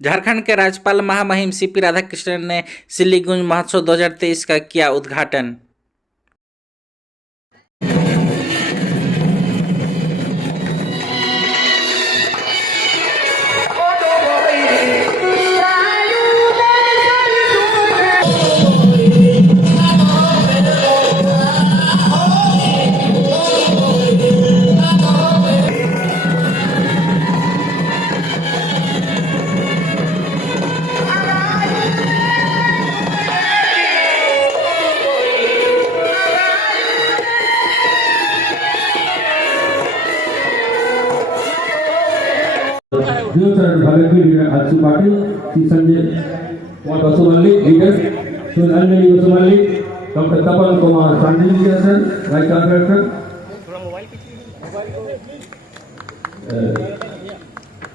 झारखंड के राज्यपाल महामहिम सीपी राधाकृष्णन ने सिल्लीगुंज महोत्सव 2023 का किया उद्घाटन। Patil, Sri Sanjay Vasumali, leader, Sri Anjali Vasumali, Dr. Tapan Kumar Sandhi, sir, Vice Chancellor,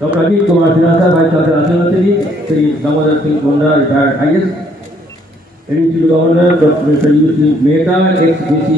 Dr. Ajit Kumar Sinha, Vice Chancellor, Sri Damodar Singh Munda, retired IS, Editorial Governor, Dr. Sanjeev Singh Mehta, ex-DC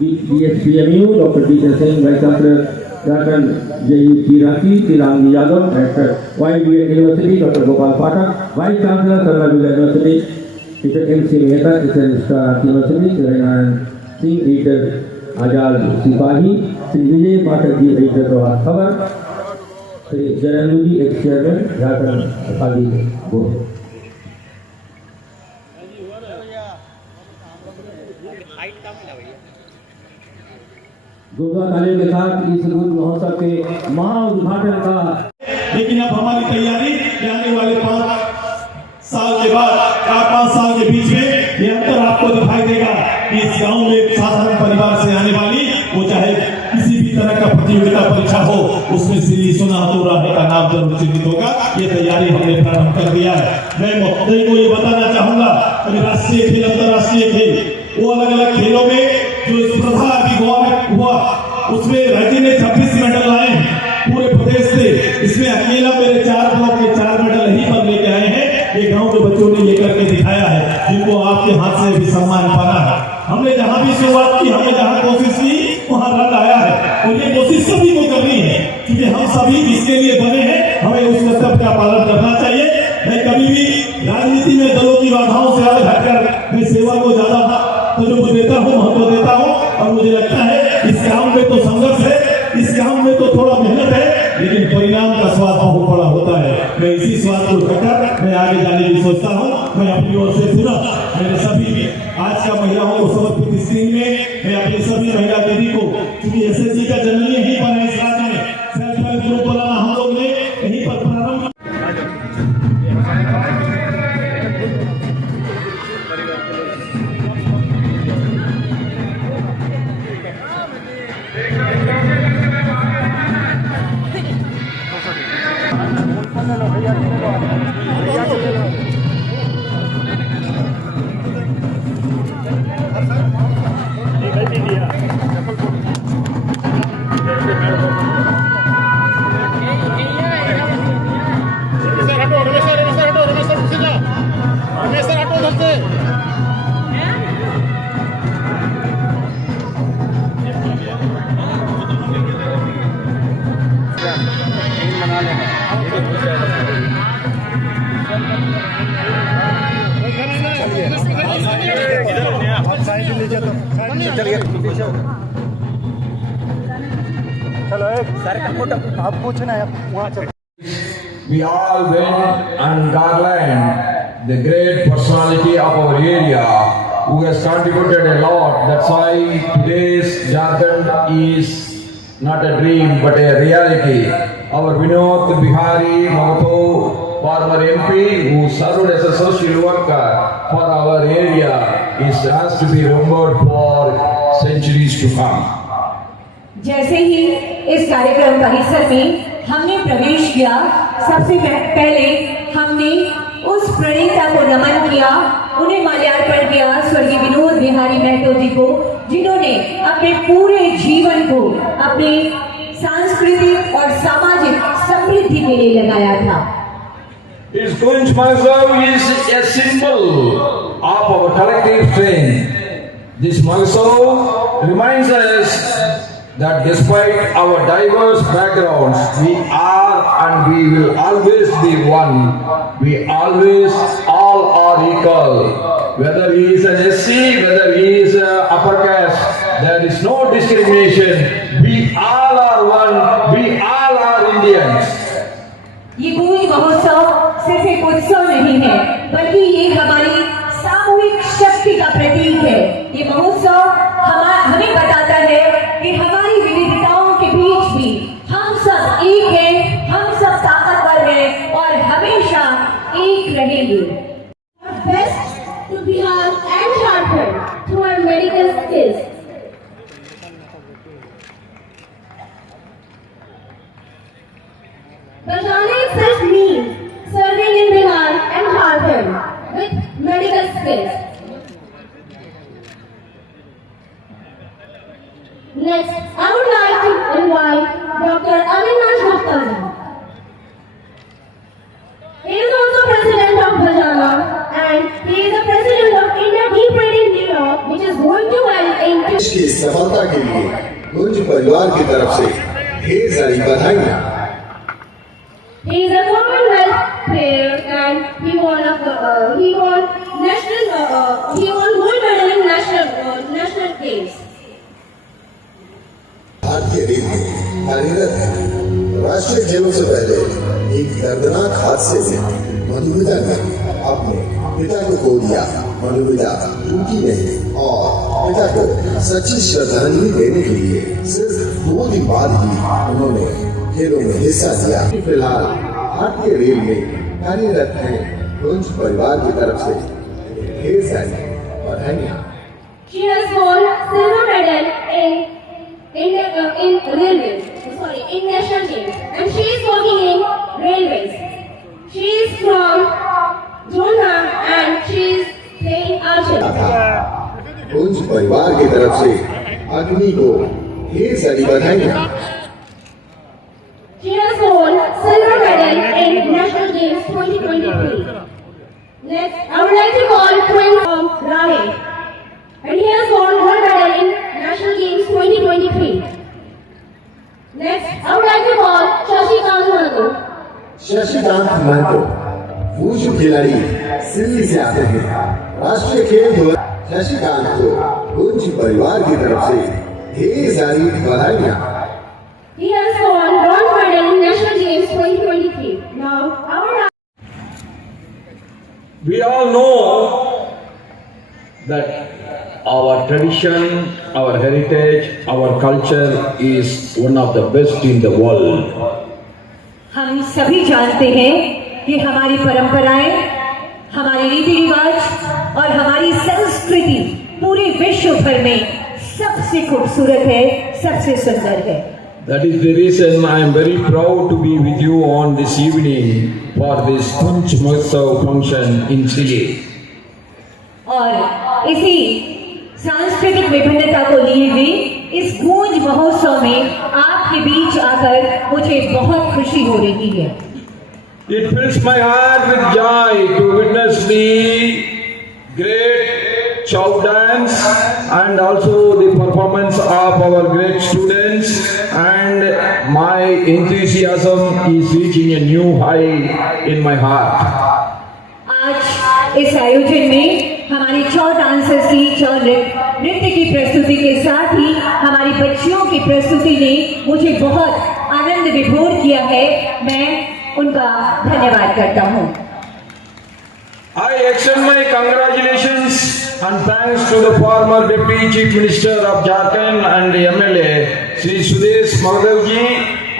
DSPMU, Dr. D. Singh, Vice Chancellor, Dr. J.U. Raki, Sri Ramji Yadav, Dr. YBN University, Dr. Gopal Pathak, Vice Chancellor, Sarla University, Mr. M.C. Mehta, Sri University, Sri Rainan Singh, Editor Ajal Sipahi, Sri Vijay Pathak Ji, Editor Prahat Khabar, Sri Jaranuji, Ex-Chairman, Jharkhand Akali Board. जोरदार तालियों के साथ इस गुरु महोत्सव के महा उद्घाटन का। लेकिन अब हमारी तैयारी आने वाले 5 साल के बाद 4-5 साल के बीच में ये अंतर आपको दिखाई देगा कि इस गांव में एक साधारण परिवार से आने वाली, वो चाहे किसी भी तरह का प्रतियोगिता परीक्षा हो, उसमें सिल्ली सोनापुरा का नाम जरूर चिन्हित होगा। ये तैयारी हमने प्रारंभ कर दिया है। मैं महोदय को ये बताना चाहूंगा कि राष्ट्रीय खेल, अंतर्राष्ट्रीय खेल, वो अलग अलग खेलों में जो स्पर्धा अभी गोवा में हुआ, उसमें राज्य ने 26 मेडल लाए पूरे प्रदेश से। इसमें अकेला मेरे 4 ब्लॉक के 4 मेडल ही पर लेके आए हैं। ये गांव के बच्चों ने ये करके दिखाया है, जिनको आपके हाथ से भी सम्मान पाना है। हमने जहां भी शुरुआत की, हमने जहां कोशिश की, वहां रंग आया है। और ये कोशिश सभी को करनी है, क्योंकि हम सभी इसके लिए बने हैं। हमें उस कर्तव्य का पालन करना चाहिए। मैं कभी भी राजनीति में दलों की बाधाओं से अलग हटकर मैं सेवा को ज्यादा तवज्जो देता हूँ, महत्व देता हूँ। और मुझे लगता है इस काम में तो संघर्ष है, इस काम में तो थोड़ा मेहनत है, लेकिन परिणाम का स्वाद बहुत बड़ा होता है। मैं इसी स्वाद को उठाकर मैं आगे जाने की सोचता हूँ। मैं अपनी ओर से पूरा मेरे सभी आज का महिलाओं को समर्पित इस दिन में मैं अपनी सभी महिला दीदी को, क्योंकि एसएसजी का जन्म यहीं पर है, इस राज्य में सेल्फ हेल्प ग्रुप बनाना हम लोग ने यहीं पर प्रारंभ। We all went and garland the great personality of our area who has contributed a lot. That's why today's Jharkhand is not a dream but a reality. Our Vinod Bihari Mahato, former MP who served as a social worker for our area, is asked to be remembered for centuries to come. जैसे ही इस कार्यक्रम परिसर में हमने प्रवेश किया, सबसे पहले हमने उस प्रणेता को नमन किया, उन्हें माल्यार्पण किया, स्वर्गीय विनोद बिहारी महतो जी को, जिन्होंने अपने पूरे जीवन को अपने सांस्कृतिक और सामाजिक समृद्धि के लिए लगाया था। This Gunj Mahotsav is a symbol of our collective strength. This Mahotsav reminds us that despite our diverse backgrounds, we are and we will always be one. We always all are equal. Whether he is an SC, whether he is a upper caste, there is no discrimination. We all are one. We all are Indians. ये गूंज महोत्सव सिर्फ एक उत्सव नहीं है, बल्कि ये हमारी सामूहिक शक्ति का प्रतीक है। ये महोत्सव हमें बताता है कि हमारी विविधताओं के बीच भी हम सब एक हैं, हम सब ताकतवर हैं और हमेशा एक रहेंगे। Best to Bihar and Jharkhand through our medical skills. Bajane itself means serving in Bihar and Jharkhand with medical skills. Next, I would like to invite Dr. Avinash Gupta ji. He is also president of Bajana and he is the president of India Deep in New York, which is going to well into देश की सफलता के लिए गुंज परिवार की तरफ से ढेर सारी बधाइयाँ। He is a Commonwealth player and he won gold medal in national games. भारतीय रेल में कार्यरत है। राष्ट्रीय खेलों से पहले एक दर्दनाक हादसे में मधुमिता ने अपने पिता को खो दिया। मधुमिता टूटी नहीं और पिता को सच्ची श्रद्धांजलि देने के लिए सिर्फ 2 दिन बाद ही उन्होंने खेलों में हिस्सा लिया। फिलहाल भारतीय रेल में कार्यरत हैं गुंज परिवार की तरफ से ढेर सारी बधाइयाँ। She has won silver medal in national games, and she is working in railways. She is from Jonna and she is playing archery. गुंज परिवार की तरफ से अग्नि को ढेर सारी बधाइयाँ। She has won silver medal in National Games 2023. Next, I would like to call twins Rahe, and he has won gold medal in National Games 2023. Next, I would like to call Shashikant Mahto. Shashikant Mahto wushu खिलाड़ी दिल्ली से आते हैं। राष्ट्रीय खेल में शशिकांत को गुंज परिवार की तरफ से ढेर सारी बधाइयाँ। He has won bronze medal in National Games 2023. Now, I would like We all know that our tradition, our heritage, our culture is one of the best in the world. हम सभी जानते हैं कि हमारी परंपराएं, हमारे रीति रिवाज और हमारी संस्कृति पूरे विश्व भर में सबसे खूबसूरत है, सबसे सुंदर है। That is the reason I am very proud to be with you on this evening for this Kunj Mahotsav function in Chile. और इसी सांस्कृतिक विभिन्नता को लिए हुए इस गूंज महोत्सव में आपके बीच आकर मुझे बहुत खुशी हो रही है। It fills my heart with joy to witness the great chow dance and also the performance of our great students, and my enthusiasm is reaching a new high in my heart. आज इस आयोजन में हमारी छौ dancers की छौ नृत्य की प्रस्तुति के साथ ही हमारी बच्चियों की प्रस्तुति ने मुझे बहुत आनंद विभोर किया है। मैं उनका धन्यवाद करता हूँ। I extend my congratulations and thanks to the former Deputy Chief Minister of Jharkhand and the MLA, Sri Sudesh Madhavji,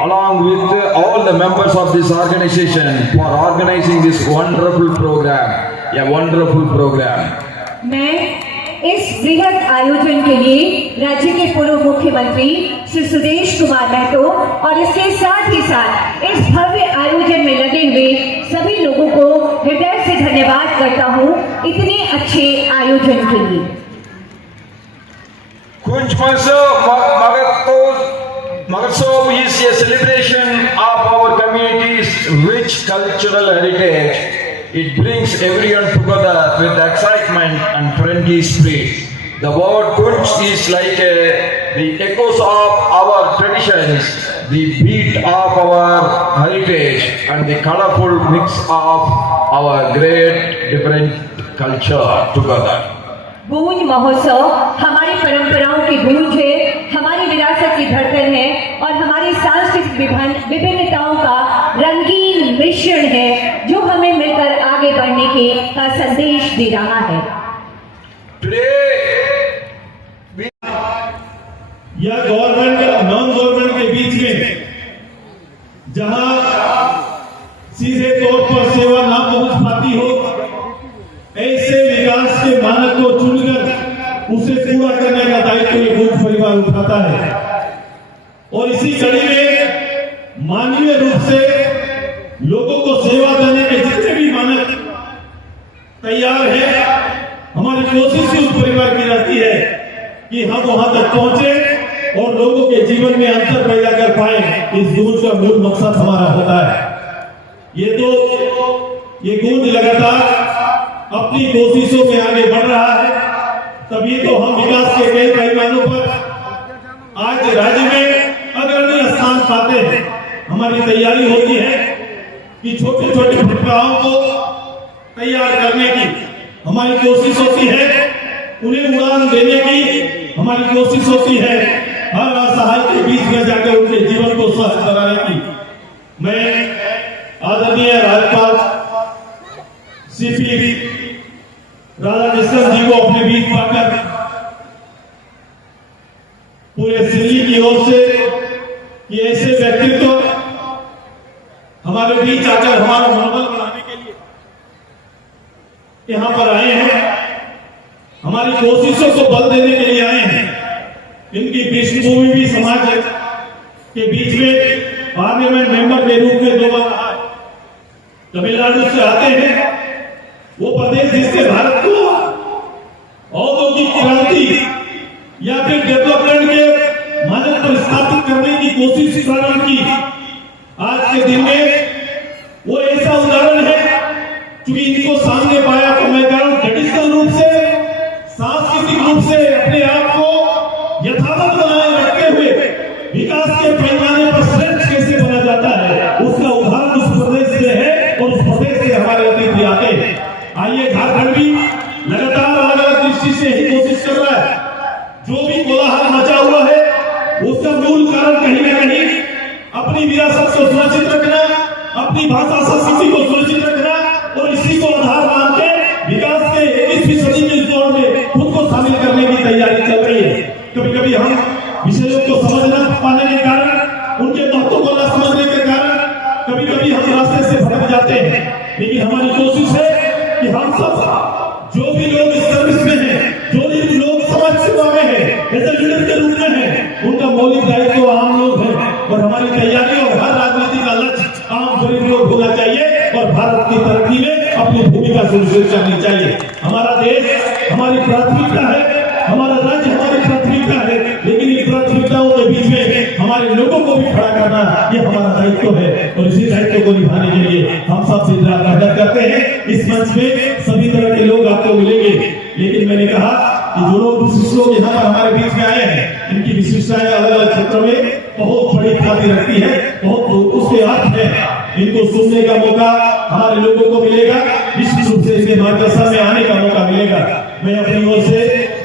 along with all the members of this organization for organizing this wonderful program. A wonderful program. मैं इस बृहद आयोजन के लिए राज्य के पूर्व मुख्यमंत्री श्री सुदेश कुमार महतो और इसके साथ ही साथ इस भव्य आयोजन में लगे हुए सभी लोगों को हृदय से धन्यवाद करता हूँ इतने अच्छे आयोजन के लिए। Kunj Mahotsav is a celebration of our community's rich cultural heritage. It brings everyone together with excitement and friendly spirit. The word Kunj is like the echoes of our traditions the beat of our heritage and the colorful mix of our great different culture together. गूंज महोत्सव हमारी परंपराओं की गूंज है, हमारी विरासत की धड़कन है और हमारी सांस्कृतिक विभिन्नताओं का रंगीन मिश्रण है जो हमें मिलकर आगे बढ़ने का संदेश दे रहा है। या गवर्नमेंट और नॉन गवर्नमेंट के बीच में जहां सीधे तौर पर सेवा ना पहुंच पाती हो, ऐसे विकास के मानक को चुनकर उसे पूरा करने का दायित्व ये गूंज परिवार उठाता है। और इसी कड़ी में मानवीय रूप से लोगों को सेवा देने के जितने भी मानक तैयार है, हमारी कोशिश उस परिवार की रहती है कि हम वहां तक पहुंचे और लोगों के जीवन में अंतर पैदा कर पाए। इस गूंज का मूल मकसद हमारा होता है। ये गूंज लगातार अपनी कोशिशों में आगे बढ़ रहा है, तभी तो हम विकास के कई पैमानों पर आज राज्य में अग्रणी स्थान पाते हैं। हमारी तैयारी होती है कि छोटे छोटे प्रतिभाओं को तैयार करने की हमारी कोशिश होती है, उन्हें उड़ान देने की हमारी कोशिश होती है, हर असहाय के बीच में जाकर उनके जीवन को सहज बनाने की। मैं आदरणीय राज्यपाल सीपी राधाकृष्णन जी को अपने बीच पाकर पूरे दिल्ली की ओर से कि ऐसे व्यक्तित्व हमारे बीच आकर हमारा मनोबल बढ़ाने के लिए यहां पर आए हैं, हमारी कोशिशों को बल देने के लिए आए हैं। इनकी पृष्ठभूमि भी समाज के बीच में पार्लियामेंट मेंबर के रूप में 2 बार रहा है। तमिलनाडु से आते हैं, वो प्रदेश जिससे भारत को औद्योगिक क्रांति या फिर डेवलपमेंट के मानक पर स्थापित करने की कोशिश प्रारंभ की। आज के दिन में वो ऐसा उदाहरण है, क्योंकि इनको सामने पाया तो मैं कह रहा हूं ट्रेडिशनल रूप से, सांस्कृतिक रूप से अपने आप को यथावत बनाए रखते हुए विकास के पैमाने पर श्रेष्ठ कैसे बना जाता है, उसका उदाहरण उस प्रदेश से है और उस प्रदेश से हमारे अतिथि आते हैं। आइए, झारखंड भी लगातार अलग अलग दृष्टि से ही कोशिश कर रहा है। जो भी कोलाहल मचा हुआ है उसका मूल कारण कहीं ना कहीं अपनी विरासत को सुरक्षित रखना, अपनी भाषा संस्कृति को सुरक्षित रखना और इसी को आधार मान के विकास के 21वीं सदी के दौर में खुद को शामिल करने की तैयारी चल रही है। कभी कभी हम विषयों को समझ न पाने के कारण, उनके महत्व को न समझने के कारण कभी कभी हम रास्ते से भटक जाते हैं। लेकिन हमारी कोशिश है कि हम सब जो भी लोग इस सर्विस में हैं, जो भी लोग समाज सेवा में हैं, ऐसे लीडर के रूप में हैं, उनका मौलिक दायित्व आम लोग है और हमारी तैयारी और हर राजनीति का लक्ष्य आम गरीब लोग होना चाहिए और भारत की तरक्की में अपनी भूमिका सुनिश्चित करनी चाहिए। हमारा देश हमारी प्राथमिकता है, हमारा राज्य हमारी प्राथमिकता है, लेकिन इन प्राथमिकताओं के बीच में हमारे लोगों को भी खड़ा करना ये हमारा दायित्व है और इसी दायित्व को निभाने के लिए हम सब दिन रात मेहनत करते हैं। इस मंच में सभी तरह के लोग आपको मिलेंगे, लेकिन मैंने कहा कि जो लोग विशिष्ट लोग यहाँ पर हमारे बीच में आए हैं, इनकी विशिष्टताएं अलग अलग क्षेत्रों में बहुत बड़ी ख्याति रखती है, बहुत उसके अर्थ है। इनको सुनने का मौका हमारे लोगों को मिलेगा, निश्चित रूप से इसके मार्गदर्शन में आने का मौका मिलेगा। मैं अपनी ओर से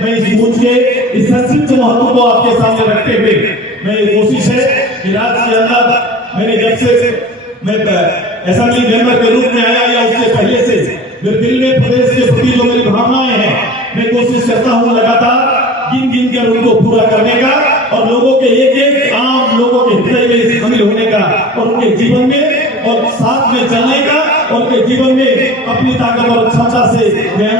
मैं इस गूंज के इस संक्षिप्त महत्व को आपके सामने रखते हुए मेरी कोशिश है कि राज्य के अंदर मैंने जब से मैं असेंबली मेंबर के रूप में आया या उससे पहले से मेरे दिल में प्रदेश के प्रति जो मेरी भावनाएं हैं, मैं कोशिश करता हूं लगातार गिन गिन कर उनको पूरा करने का और लोगों के एक एक आम लोगों के हृदय में शामिल होने का और उनके जीवन में और साथ में चलने का और उनके जीवन में अपनी ताकत और क्षमता से मैं